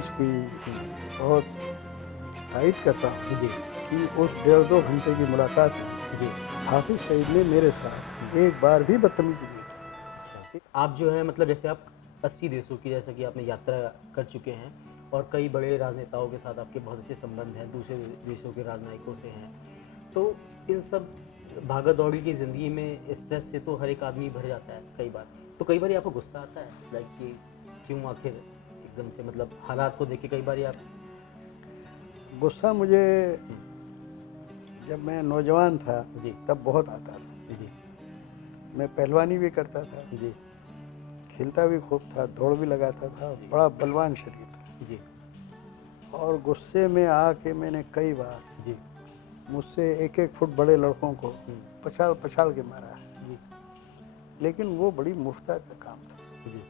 कोशिश की, बहुत तायद करता हूँ जी, कि उस डेढ़ 2 घंटे की मुलाकात में जी। हाफ़िज़ सईद ने मेरे साथ एक बार भी बदतमीज़ी नहीं अच्छा। की। आप जो है मतलब जैसे आप 80 देशों की जैसा कि आपने यात्रा कर चुके हैं और कई बड़े राजनेताओं के साथ आपके बहुत अच्छे संबंध हैं, दूसरे देशों के राजनयिकों से हैं। तो इन सब भागा-दौड़ी की ज़िंदगी में स्ट्रेस से तो हर एक आदमी भर जाता है कई बार। तो कई बारी आपको गुस्सा आता है लाइक कि क्यों आखिर एकदम से मतलब हालात को देख के कई बारी आप गुस्सा मुझे हुँ, जब मैं नौजवान था, जी, तब बहुत आता था। जी, मैं पहलवानी भी करता था, जी, खेलता भी खूब था, दौड़ भी लगाता था, जी, बड़ा बलवान शरीर था। जी, और गुस्से में आके मैंने कई बार जी, मुझसे 1-1 फुट बड़े लड़कों को हुँ, पछाड़-पछाड़ के मारा है। जी, लेकिन वो बड़ी मुफ़्तार का काम था जी,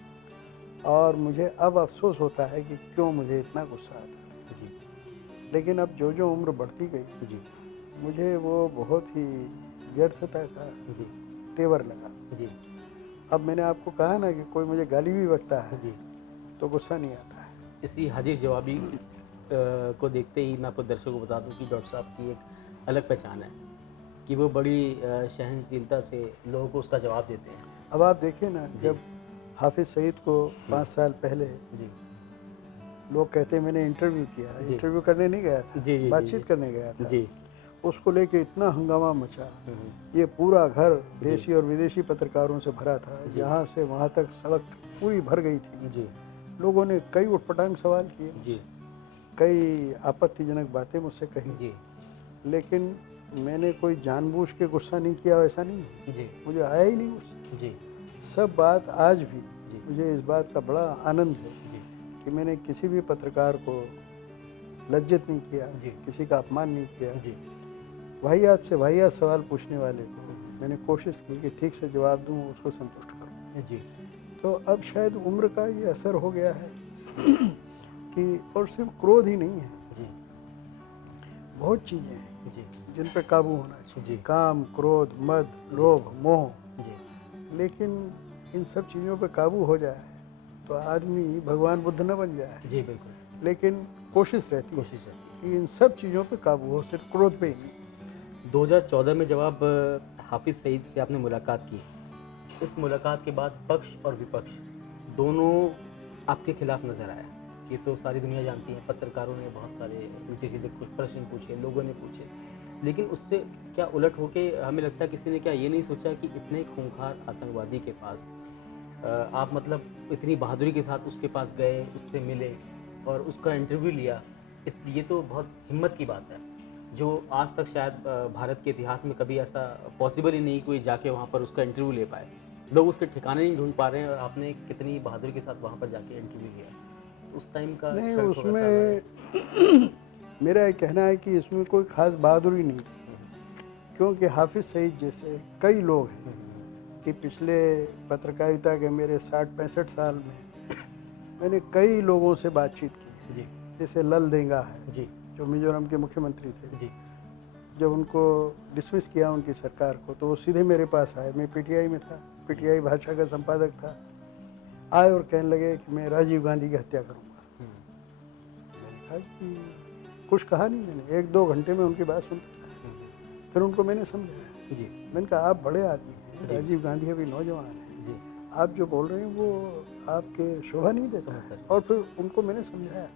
और मुझे अब अफ़सोस होता है कि क्यों मुझे इतना गुस्सा आता था। जी, लेकिन अब जो-जो उम्र बढ़ती गई, जी, मुझे वो बहुत ही व्यर्थता का जी, तेवर लगा। जी, अब मैंने आपको कहा ना कि कोई मुझे गाली भी बकता है, जी। तो गुस्सा नहीं आता है। इसी हाजिर जवाबी को देखते ही मैं आपको दर्शकों को बता दूँ कि डॉक्टर साहब की एक अलग पहचान है कि वो बड़ी सहनशीलता से लोगों को उसका जवाब देते हैं। अब आप देखिए ना, जी, जब हाफ़िज़ सईद को हुँ, 5 साल पहले जी, लोग कहते हैं मैंने इंटरव्यू किया, जी, इंटरव्यू करने नहीं गया था, जी, जी, जी, बातचीत करने गया जी, था। जी, उसको लेके इतना हंगामा मचा, हुँ, हुँ, ये पूरा घर जी, देशी और विदेशी पत्रकारों से भरा था, जी, यहाँ से वहाँ तक सड़क पूरी भर गई थी। जी, लोगों ने कई उटपटांग सवाल किए जी, मुझसे, कई आपत्तिजनक बातें मुझसे कही, जी, लेकिन मैंने कोई जानबूझ के गुस्सा नहीं किया, वैसा नहीं है। जी, मुझे आया ही नहीं गुस्सा। जी, सब बात आज भी जी, मुझे इस बात का बड़ा आनंद है जी, कि मैंने किसी भी पत्रकार को लज्जित नहीं किया, जी, किसी का अपमान नहीं किया। जी, वाहियात से वाहियात सवाल पूछने वाले को हुँ, हुँ, मैंने कोशिश की कि ठीक से जवाब दूँ, उसको संतुष्ट करूँ। जी, तो अब शायद उम्र का ये असर हो गया है कि और सिर्फ़ क्रोध ही नहीं है, जी, बहुत चीज़ें हैं जी, जिन पे काबू होना चाहिए। जी, काम, क्रोध, मद, जी, लोभ, मोह। जी, लेकिन इन सब चीज़ों पे काबू हो जाए, तो आदमी भगवान बुद्ध न बन जाए। जी, बिल्कुल, लेकिन कोशिश रहती है कोशिश रहती है। कि इन सब चीज़ों पे काबू हो, सिर्फ़ क्रोध पे ही नहीं। 2014 में जब आप हाफ़िज़ सईद से आपने मुलाकात की, इस मुलाकात के बाद पक्ष और विपक्ष दोनों आपके खिलाफ नज़र आया। ये तो सारी दुनिया जानती है, पत्रकारों ने बहुत सारे उल्टे-सीधे कुछ प्रश्न पूछे, लोगों ने पूछे। लेकिन उससे क्या उलट होके हमें लगता है किसी ने क्या ये नहीं सोचा कि इतने खूंखार आतंकवादी के पास आप मतलब इतनी बहादुरी के साथ उसके पास गए, उससे मिले और उसका इंटरव्यू लिया। ये तो बहुत हिम्मत की बात है, जो आज तक शायद भारत के इतिहास में कभी ऐसा पॉसिबल ही नहीं कोई जाके वहाँ पर उसका इंटरव्यू ले पाए। लोग उसके ठिकाने नहीं ढूँढ पा रहे हैं और आपने कितनी बहादुरी के साथ वहाँ पर जाके इंटरव्यू लिया। उस टाइम का नहीं, क्षण थोड़ा-सा अलग है। उसमें मेरा ये कहना है कि इसमें कोई ख़ास बहादुरी नहीं थी, हुँ, हुँ। क्योंकि हाफ़िज़ सईद जैसे कई लोग हैं हुँ, हुँ, हुँ। कि पिछले पत्रकारिता के मेरे 60-65 साल में मैंने कई लोगों से बातचीत की है। जी, जैसे लल देंगा है, जी, जो मिज़ोरम के मुख्यमंत्री थे। जी, जब उनको डिसमिस किया उनकी सरकार को, तो वो सीधे मेरे पास आए। मैं पीटीआई में था, जी। पीटीआई भाषा का संपादक था। आए और कहने लगे कि मैं राजीव गांधी की हत्या करूँगा। हुँ, मैंने कहा कि कुछ कहा नहीं मैंने, 1-2 घंटे में उनकी बात सुन, हुँ, हुँ। फिर उनको मैंने समझाया। जी, मैंने कहा आप बड़े आदमी हैं, जी, राजीव गांधी अभी नौजवान हैं। जी, आप जो बोल रहे हैं वो आपके शोभा नहीं देता समझ है। सकता और हूँ। फिर उनको मैंने समझाया।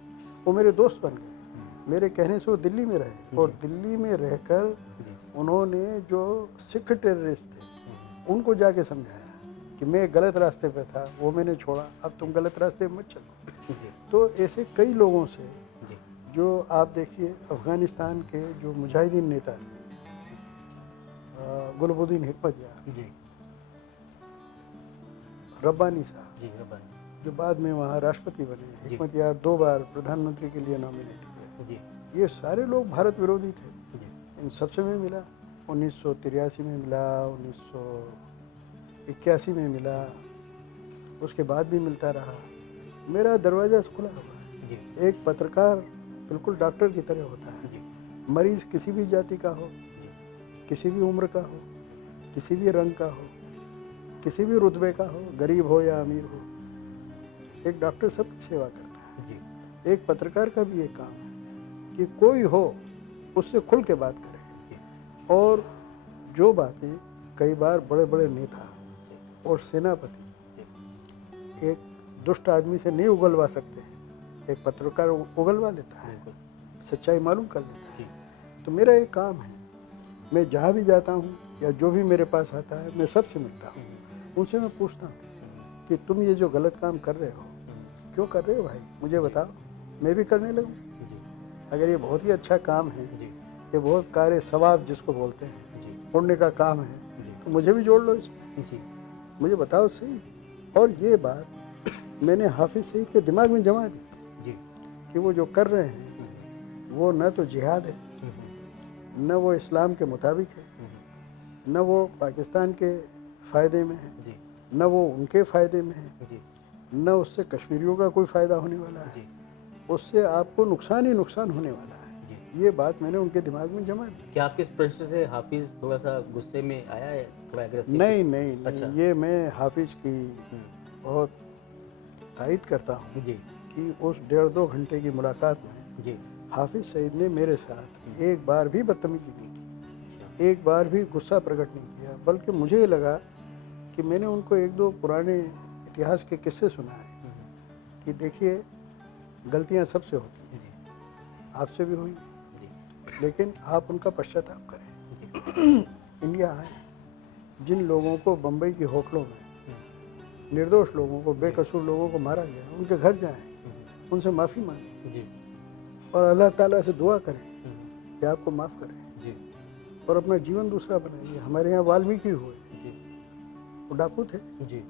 वो मेरे दोस्त बन गए। हुँ, मेरे कहने से वो दिल्ली में रहे और जी, दिल्ली में रहकर जी, उन्होंने जो सिख टेररिस्ट थे, हुँ, हुँ, उनको जाके समझाया कि मैं गलत रास्ते पे था, वो मैंने छोड़ा, अब तुम जी, गलत रास्ते पे मत चलो। जी, तो ऐसे कई लोगों से, जी, जो आप देखिए अफ़गानिस्तान के जो मुजाहिदीन नेता थे, गुलबुद्दीन हिकमत यार, जी, रब्बानी साहब, जी, रब्बानी। जो बाद में वहाँ राष्ट्रपति बने, जी, हिकमत यार 2 बार प्रधानमंत्री के लिए नॉमिनेट जी, हुए। ये सारे लोग भारत विरोधी थे। जी, इन सबसे मैं मिला, 1983 में मिला, 1981 में मिला, उसके बाद भी मिलता रहा। मेरा दरवाज़ा खुला हुआ जी, है। एक पत्रकार बिल्कुल डॉक्टर की तरह होता है। जी, मरीज़ किसी भी जाति का हो, जी, किसी भी उम्र का हो, किसी भी रंग का हो, किसी भी रुतबे का हो, गरीब हो या अमीर हो, एक डॉक्टर सबकी सेवा करता है। जी, एक पत्रकार का भी ये काम है कि कोई हो उससे खुल के बात करे, जी, और जो बातें कई बार बड़े बड़े नेता और सेनापति जी, एक दुष्ट आदमी से नहीं उगलवा सकते, एक पत्रकार उगलवा लेता है, बिल्कुल, सच्चाई मालूम कर लेता जी, है। तो मेरा एक काम है, मैं जहाँ भी जाता हूँ या जो भी मेरे पास आता है मैं सबसे मिलता हूँ, उनसे मैं पूछता हूँ कि तुम ये जो गलत काम कर रहे हो क्यों कर रहे हो भाई, मुझे बताओ, मैं भी करने लगूँ। जी, अगर ये बहुत ही अच्छा काम है, जी, ये बहुत कार्य सवाब जिसको बोलते हैं, जी, पुण्य का काम है, जी, तो मुझे भी जोड़ लो इसमें, जी, मुझे बताओ सही। और ये बात मैंने हाफिज सईद के दिमाग में जमा दी जी, कि वो जो कर रहे हैं वो न तो जिहाद है, न वो इस्लाम के मुताबिक है, न वो पाकिस्तान के फ़ायदे में है, जी, न वो उनके फ़ायदे में है, जी, न उससे कश्मीरियों का कोई फ़ायदा होने वाला है, जी, उससे आपको नुकसान ही नुकसान होने वाला है। जी। ये बात मैंने उनके दिमाग में जमा दी। क्या आपके इस प्रश्न से हाफिज़ थोड़ा-सा गुस्से में आया है, थोड़ा एग्रेसिव? नहीं नहीं नहीं, अच्छा। ये मैं हाफिज़ की हुँ, बहुत तारीफ़ करता हूँ जी, कि उस 1.5-2 घंटे की मुलाकात में जी, हाफिज़ सईद ने मेरे साथ एक बार भी बदतमीज़ी नहीं अच्छा, की, एक बार भी गुस्सा प्रकट नहीं किया, बल्कि मुझे ये लगा कि मैंने उनको 1-2 पुराने इतिहास के किस्से सुनाए हुँ, कि देखिए, गलतियाँ सबसे होती हैं, जी, आपसे भी हुई, जी, लेकिन आप उनका पश्चाताप करें। जी, इंडिया आए, जिन लोगों को बम्बई की होटलों में, हुँ, निर्दोष लोगों को, बेकसूर लोगों को मारा गया, उनके घर जाएं, हुँ, उनसे माफ़ी मांगें जी, और अल्लाह ताला से दुआ करें हुँ, कि आपको माफ़ करें, जी, और अपना जीवन दूसरा बनाइए। हमारे यहाँ वाल्मीकि हुए, जी, वो डाकू थे, जी,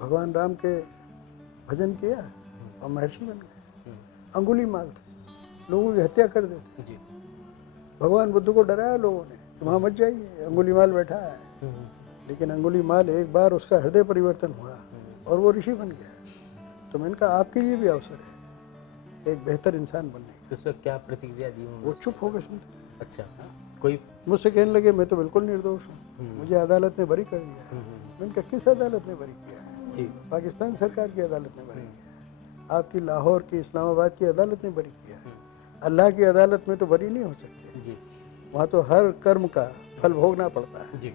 भगवान राम के भजन किया हुँ, और महर्षि बन गए। हुँ, अंगुलीमाल थे, लोगों की हत्या कर देते, जी, भगवान बुद्ध को डराया लोगों ने कि वहाँ मत जाइए, अंगुलीमाल बैठा है, हुँ, लेकिन अंगुलीमाल एक बार उसका हृदय परिवर्तन हुआ हुँ, और वो ऋषि बन गया। तो मैंने कहा आपके लिए भी अवसर है एक बेहतर इंसान बनने का। तो उस वक़्त क्या प्रतिक्रिया दी वो उन्होंने? चुप हो गए सुनते। अच्छा, कोई मुझसे कहने लगे मैं तो बिल्कुल निर्दोष हूँ, मुझे अदालत ने बरी कर दिया है। हुँ, मैंने कहा किस अदालत ने बरी किया है? जी, पाकिस्तान सरकार की अदालत ने बरी किया है, आपकी लाहौर की, इस्लामाबाद की अदालत ने बरी किया है। अल्लाह की अदालत में तो बरी नहीं हो सकते, जी, वहाँ तो हर कर्म का फल भोगना पड़ता है। जी,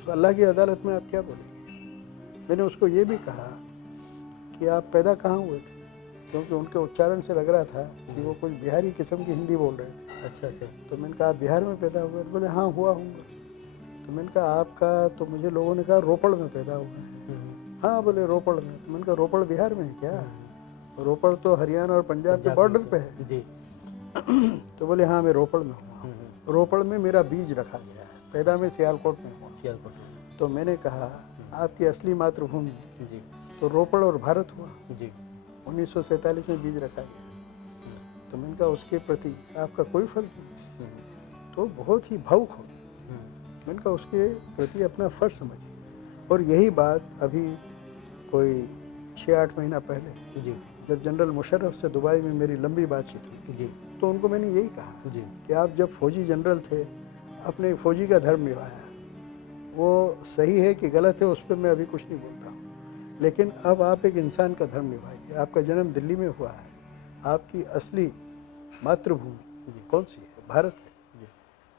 तो अल्लाह की अदालत में आप क्या बोलेंगे? मैंने उसको ये भी कहा कि आप पैदा कहाँ हुए थे, क्योंकि उनके उच्चारण से लग रहा था कि वो कुछ बिहारी किस्म की हिंदी बोल रहे थे। अच्छा, अच्छा, तो मैंने कहा आप बिहार में पैदा हुए? तो बोले हाँ हुआ हूँ। तो मैंने कहा आपका, तो मुझे लोगों ने कहा रोपड़ में पैदा हुआ है। हुँ, हाँ बोले रोपड़ में। तो मैंने कहा रोपड़ बिहार में है क्या? हुँ, रोपड़ तो हरियाणा और पंजाब के पंजाब में बॉर्डर पे है। जी, तो बोले हाँ मैं रोपड़ में हुआ हुँ, हूँ, रोपड़ में मेरा बीज रखा गया है, पैदा में सियालकोट में हुआ। सियालकोट में, तो मैंने कहा आपकी असली मातृभूमि जी, तो रोपड़ और भारत हुआ, जी, 1947 में बीज रखा गया। तो मैंने कहा उसके प्रति आपका कोई फर्ज नहीं। हुँ, तो बहुत ही भावुक हो गए। हुँ, मैंने कहा उसके प्रति अपना फ़र्ज समझिए। और यही बात अभी कोई 6-8 महीना पहले जी, जब जनरल मुशर्रफ से दुबई में मेरी लंबी बातचीत हुई, जी, तो उनको मैंने यही कहा जी, कि आप जब फौजी जनरल थे, आपने फौजी का धर्म निभाया, वो सही है कि गलत है उस पर मैं अभी कुछ नहीं बोलता हूँ, लेकिन अब आप एक इंसान का धर्म निभाइए। आपका जन्म दिल्ली में हुआ है, आपकी असली मातृभूमि जी, कौन सी है? भारत है। जी,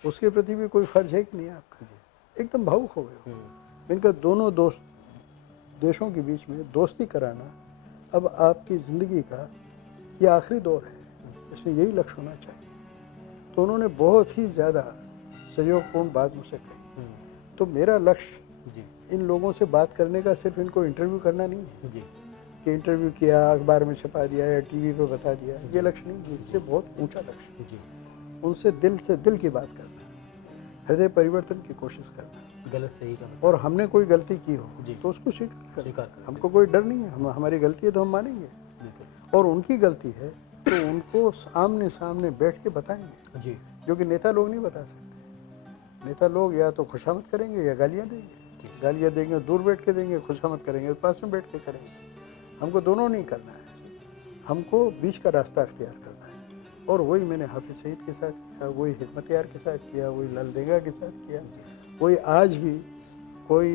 उसके प्रति भी कोई फ़र्ज है कि नहीं आपका? जी, एकदम भावुक हो गए हो। हुँ, मैंने कहा दोनों देशों के बीच में दोस्ती कराना अब आपकी ज़िंदगी का ये आखिरी दौर है, इसमें यही लक्ष्य होना चाहिए। तो उन्होंने बहुत ही ज़्यादा सहयोगपूर्ण बात मुझसे कही। हुँ, तो मेरा लक्ष्य जी, इन लोगों से बात करने का सिर्फ इनको इंटरव्यू करना नहीं है जी, कि इंटरव्यू किया, अखबार में छपा दिया या टीवी पे बता दिया, ये लक्ष्य नहीं है, इससे बहुत ऊंचा लक्ष्य जी, है। उनसे दिल की बात करना, हृदय परिवर्तन की कोशिश करना, गलत सही का और हमने कोई गलती की हो जी, तो उसको स्वीकार करना। स्वीकार करें, हमको कोई डर नहीं है, हम हमारी गलती है तो हम मानेंगे, बिल्कुल, और उनकी गलती है तो उनको आमने सामने बैठ के बताएंगे, जी, जो कि नेता लोग नहीं बता सकते। नेता लोग या तो खुशामद करेंगे या गालियाँ देंगे, गालियाँ देंगे दूर बैठ के देंगे, खुशामद करेंगे पास में बैठ के करेंगे। हमको दोनों नहीं करना है, हमको बीच का रास्ता अख्तियार करना है, और वही मैंने हाफिज़ सईद के साथ किया, वही हिकमत यार के साथ किया, वही लाल देगा के साथ किया, वही आज भी कोई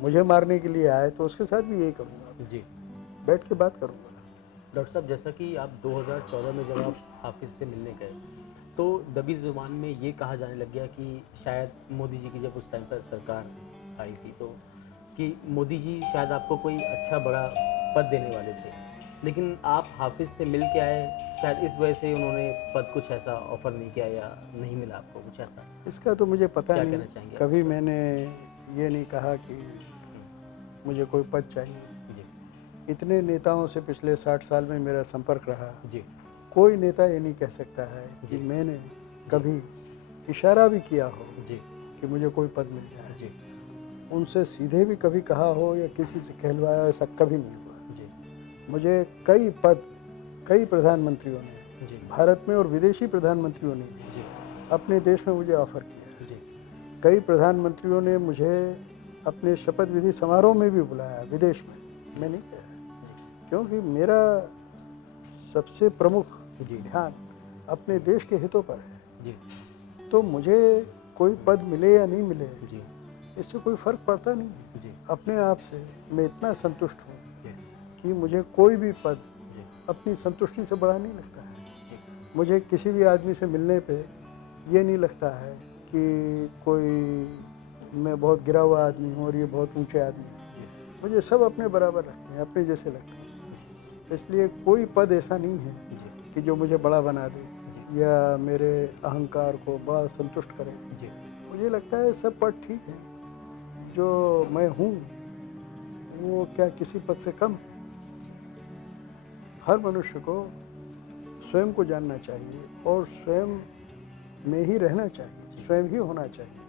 मुझे मारने के लिए आए तो उसके साथ भी यही करूँगा, जी, बैठ के बात करूँगा। डॉक्टर साहब, जैसा कि आप 2014 में जब आप हाफिज़ से मिलने गए, तो दबी ज़ुबान में ये कहा जाने लग गया कि शायद मोदी जी की जब उस टाइम पर सरकार आई थी, तो कि मोदी जी शायद आपको कोई अच्छा बड़ा पद देने वाले थे, लेकिन आप हाफिज़ से मिल के आए, शायद इस वजह से उन्होंने पद कुछ ऐसा ऑफ़र नहीं किया या नहीं मिला आपको कुछ ऐसा? इसका तो मुझे पता क्या नहीं। कहना चाहेंगे आप कभी इस पर? मैंने ये नहीं कहा कि मुझे कोई पद चाहिए। जी, इतने नेताओं से पिछले 60 साल में मेरा संपर्क रहा, जी, कोई नेता ये नहीं कह सकता है कि जी। मैंने कभी इशारा भी किया हो जी, कि मुझे कोई पद मिल जाए। जी, उनसे सीधे भी कभी कहा हो या किसी से कहलवाया, ऐसा कभी नहीं हुआ। जी, मुझे कई पद, कई प्रधानमंत्रियों ने, जी, भारत में और विदेशी प्रधानमंत्रियों ने जी, अपने देश में मुझे ऑफ़र किया। जी, कई प्रधानमंत्रियों ने मुझे अपने शपथ विधि समारोह में भी बुलाया विदेश में, मैं नहीं गया, क्योंकि मेरा सबसे प्रमुख जी, ध्यान अपने देश के हितों पर है। जी, तो मुझे कोई पद मिले या नहीं मिले, जी, इससे कोई फ़र्क पड़ता नहीं है। जी, अपने आप से मैं इतना संतुष्ट हूँ जी, कि मुझे कोई भी पद जी, अपनी संतुष्टि से बड़ा नहीं लगता है। जी, मुझे किसी भी आदमी से मिलने पे ये नहीं लगता है कि कोई मैं बहुत गिरा हुआ आदमी हूँ और ये बहुत ऊंचे आदमी हैं। जी, मुझे सब अपने बराबर लगते हैं, अपने जैसे लगते हैं। इसलिए कोई पद ऐसा नहीं है जी, कि जो मुझे बड़ा बना दे जी, या मेरे अहंकार को बड़ा संतुष्ट करे। जी, मुझे लगता है सब पद ठीक है, जो मैं हूँ वो क्या किसी पद से कम। हर मनुष्य को स्वयं को जानना चाहिए और स्वयं में ही रहना चाहिए, स्वयं ही होना चाहिए।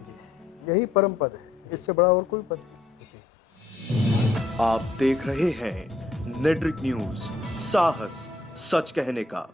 यही परम पद है, इससे बड़ा और कोई पद नहीं। जी। आप देख रहे हैं नेट्रिक न्यूज, साहस सच कहने का।